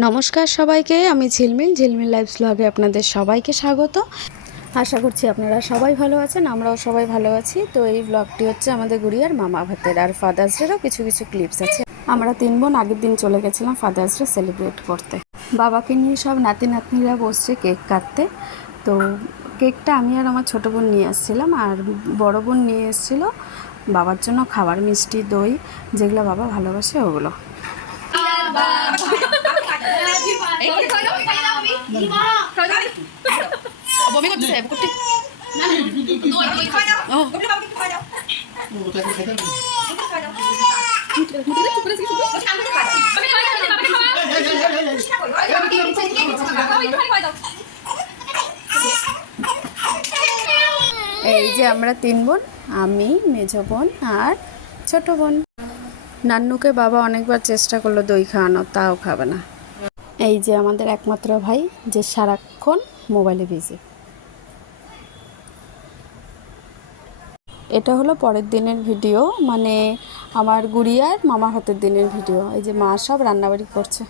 নমস্কার সবাইকে, আমি ঝিলমিল লাইফ ব্লগে আপনাদের সবাইকে স্বাগত। আশা করছি আপনারা সবাই ভালো আছেন, আমরাও সবাই ভালো আছি। তো এই ব্লগটি হচ্ছে আমাদের গুড়িয়ার মামা ভাতের, আর ফাদার্স ডেরও কিছু কিছু ক্লিপস আছে। আমরা 3 বোন আগের দিন চলে গেছিলাম ফাদার্স ডে সেলিব্রেট করতে। বাবাকে নিয়ে সব নাতি নাতনিরা বসছে কেক কাটতে। তো কেকটা আমি আর আমার ছোটো বোন নিয়ে আসছিলাম, আর বড় বোন নিয়ে এসেছিলো বাবার জন্য খাবার, মিষ্টি, দই, যেগুলো বাবা ভালোবাসে ওগুলো। এই যে আমরা 3 বোন, আমি, মেজ বোন আর ছোট বোন। নান্নুকে বাবা অনেকবার চেষ্টা করলো দই খাওয়ানো, তাও খাবে না। এই যে আমাদের একমাত্র ভাই, যে সারাক্ষণ মোবাইলে বিজি। এটা হলো পরের দিনের ভিডিও, মানে আমার গুড়িয়ার মামা ভাতের দিনের ভিডিও। এই যে মা সব রান্নাবাড়ি করছে।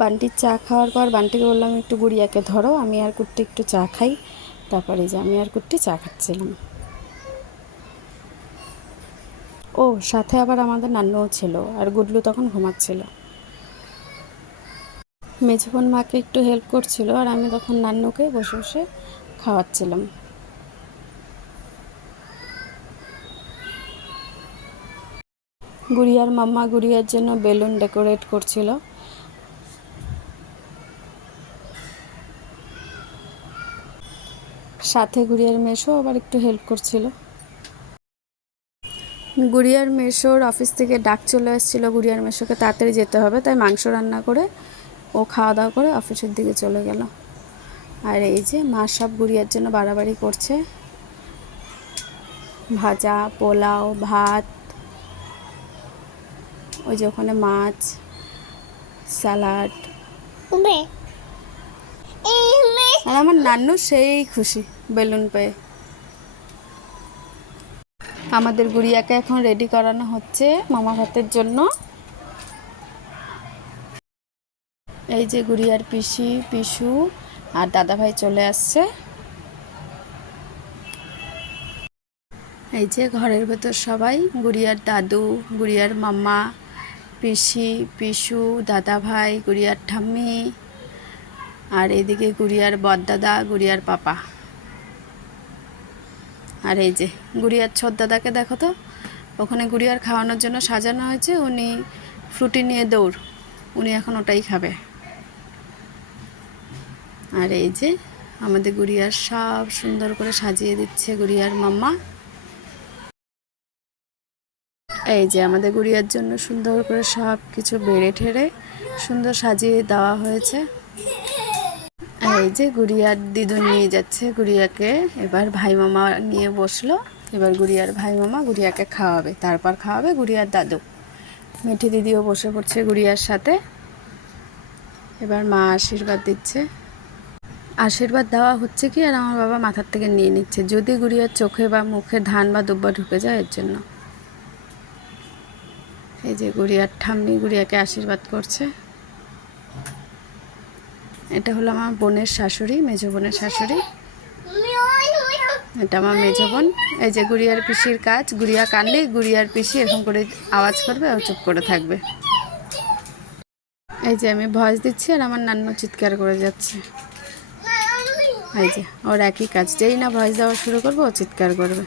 বান্টির চা খাওয়ার পর বান্টিকে বললাম একটু গুড়িয়াকে ধরো, আমি আর কুট্টি একটু চা খাই। তারপরে যে আমি আর কুট্টি চা খাচ্ছিলাম। ও সাথে আবার আমাদের নান্নুও ছিল, আর গুডলু তখন ঘুমাচ্ছিল। মেজবোন মাকে একটু হেল্প করছিল, আর আমি তখন নান্নুকে বসে বসে খাওয়াচ্ছিলাম। গুড়িয়ার মাম্মা গুড়িয়ার জন্য বেলুন ডেকোরেট করছিল। সাথে গুড়িয়ার মেশো আবার একটু হেল্প করছিল। গুড়িয়ার মেশোর অফিস থেকে ডাক চলে এসেছিলো, গুড়িয়ার মেশোকে তাড়াতাড়ি যেতে হবে, তাই মাংস রান্না করে ও খাওয়া দাওয়া করে অফিসের দিকে চলে গেল। আর এই যে মা সব গুড়িয়ার জন্য বাড়াবাড়ি করছে, ভাজা, পোলাও, ভাত, ওই যে ওখানে মাছ, স্যালাড। আর আমার নান্নু সেই খুশি বেলুন পেয়ে। আমাদের গুড়িয়াকে এখন রেডি করানো হচ্ছে মামা ভাতের জন্য। এই যে গুড়িয়ার পিসি, পিসু আর দাদাভাই চলে আসছে। এই যে ঘরের ভেতর সবাই, গুড়িয়ার দাদু, গুড়িয়ার মাম্মা, পিসি, পিসু, দাদাভাই, গুড়িয়ার ঠাম্মি, আর এদিকে গুড়িয়ার বড়দাদা, গুড়িয়ার পাপা। আর এই যে গুড়িয়ার ছোটদাদাকে দেখো তো, ওখানে গুড়িয়ার খাওয়ানোর জন্য সাজানো হয়েছে, উনি ফ্রুটি নিয়ে দৌড়, উনি এখন ওটাই খাবে। আর এই যে আমাদের গুড়িয়ার সব সুন্দর করে সাজিয়ে দিচ্ছে গুড়িয়ার মাম্মা। এই যে আমাদের গুড়িয়ার জন্য সুন্দর করে সব কিছু বেড়ে ঠেড়ে সুন্দর সাজিয়ে দেওয়া হয়েছে। এই যে গুড়িয়ার দিদুন নিয়ে যাচ্ছে গুড়িয়াকে, এবার ভাই মামা নিয়ে বসলো। এবার গুড়িয়ার ভাই মামা গুড়িয়াকে খাওয়াবে, তারপর খাওয়াবে গুড়িয়ার দাদু। মিঠি দিদিও বসে পড়ছে গুড়িয়ার সাথে। এবার মা আশীর্বাদ দিচ্ছে। আশীর্বাদ দেওয়া হচ্ছে কি, আর আমার বাবা মাথার থেকে নিয়ে নিচ্ছে, যদি গুড়িয়ার চোখে বা মুখে ধান বা দুব্বা ঢুকে যায় এর জন্য। এই যে গুড়িয়ার ঠাম্মি গুড়িয়াকে আশীর্বাদ করছে। এটা হলো আমার বোনের শাশুড়ি, মেজো বোনের শাশুড়ি। এটা আমার মেজো বোন। এই যে গুড়িয়ার পিসির কাজ, গুড়িয়া কানলে গুড়িয়ার পিসি এরকম করে আওয়াজ করবে আর চুপ করে থাকবে। এই যে আমি ভয়েস দিচ্ছি, আর আমার নান্নু চিৎকার করে যাচ্ছে। এই যে ওর একই কাজ, যেই না ভয়েস দেওয়া শুরু করবে ও চিৎকার করবে।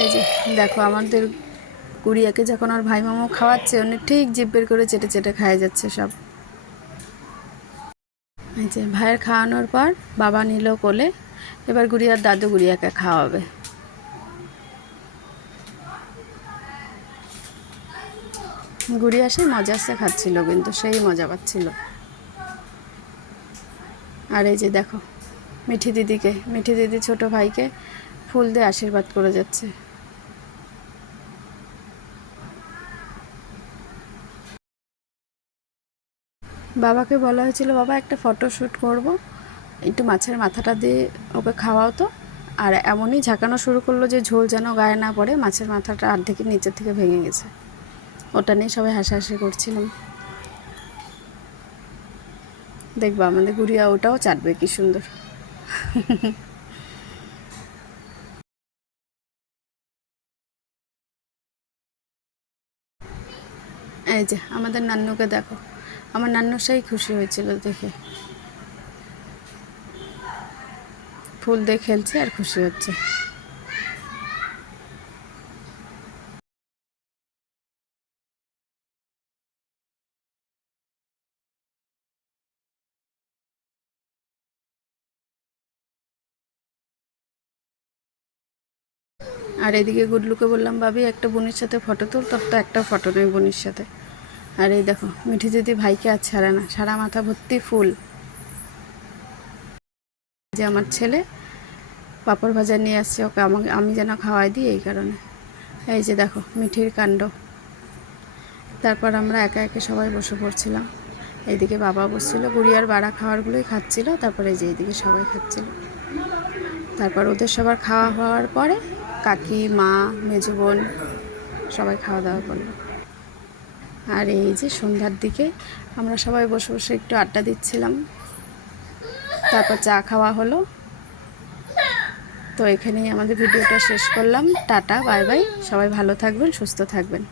এই যে দেখো আমাদের গুড়িয়াকে যখন ওর ভাই মামা খাওয়াচ্ছে, উনি ঠিক জিভ বের করে চেটে চেটে খাইয়ে যাচ্ছে সব। এই যে ভাইয়ের খাওয়ানোর পর বাবা নিল কোলে, এবার গুড়িয়ার দাদু গুড়িয়াকে খাওয়াবে। গুড়িয়া সেই মজাসে খাচ্ছিল, কিন্তু সেই মজা পাচ্ছিল। আর এই যে দেখো মিঠি দিদিকে, মিঠি দিদি ছোট ভাইকে ফুল দিয়ে আশীর্বাদ করে যাচ্ছে। বাবাকে বলা হয়েছিল, বাবা একটা ফটোশ্যুট করব, একটু মাছের মাথাটা দিয়ে ওকে খাওয়াও তো। আর এমনই ঝাঁকানো শুরু করলো যে ঝোল যেন গায়ে না পড়ে, মাছের মাথাটা অর্ধেকের নিচের থেকে ভেঙে গেছে। ওটা নিয়ে সবাই হাসাহাসি করছিলাম। দেখবা আমাদের গুড়িয়া ওটাও চাটবে কি সুন্দর। এই যে আমাদের নান্নুকে দেখো, আমার নান্নু সেই খুশি হয়েছিল দেখে, ফুল দিয়ে খেলছে আর খুশি হচ্ছে। আর এদিকে গুডলুকে বললাম, ভাবি একটা বোনের সাথে ফটো তুল, তোর তো একটা ফটো নেই বোনের সাথে। আর এই দেখো মিঠি দিদি ভাইকে আর ছাড়ে না, সারা মাথা ভর্তি ফুল। যে আমার ছেলে পাঁপড় ভাজা নিয়ে আসছে ওকে, আমাকে আমি যেন খাওয়াই দিই এই কারণে। এই যে দেখো মিঠির কাণ্ড। তারপর আমরা একে একে সবাই বসে পড়ছিলাম। এইদিকে বাবা বসছিল, গুড়িয়ার বাড়া খাবারগুলোই খাচ্ছিল, তারপরে যে এইদিকে সবাই খাচ্ছিল। তারপর ওদের সবার খাওয়া হওয়ার পরে কাকি, মা, মেজো বোন সবাই খাওয়া দাওয়া করলো। আর এই যে সন্ধ্যার দিকে আমরা সবাই বসে বসে একটু আড্ডা দিচ্ছিলাম, তারপর চা খাওয়া হলো। তো এখানেই আমাদের ভিডিওটা শেষ করলাম। টাটা, বাই বাই, সবাই ভালো থাকবেন, সুস্থ থাকবেন।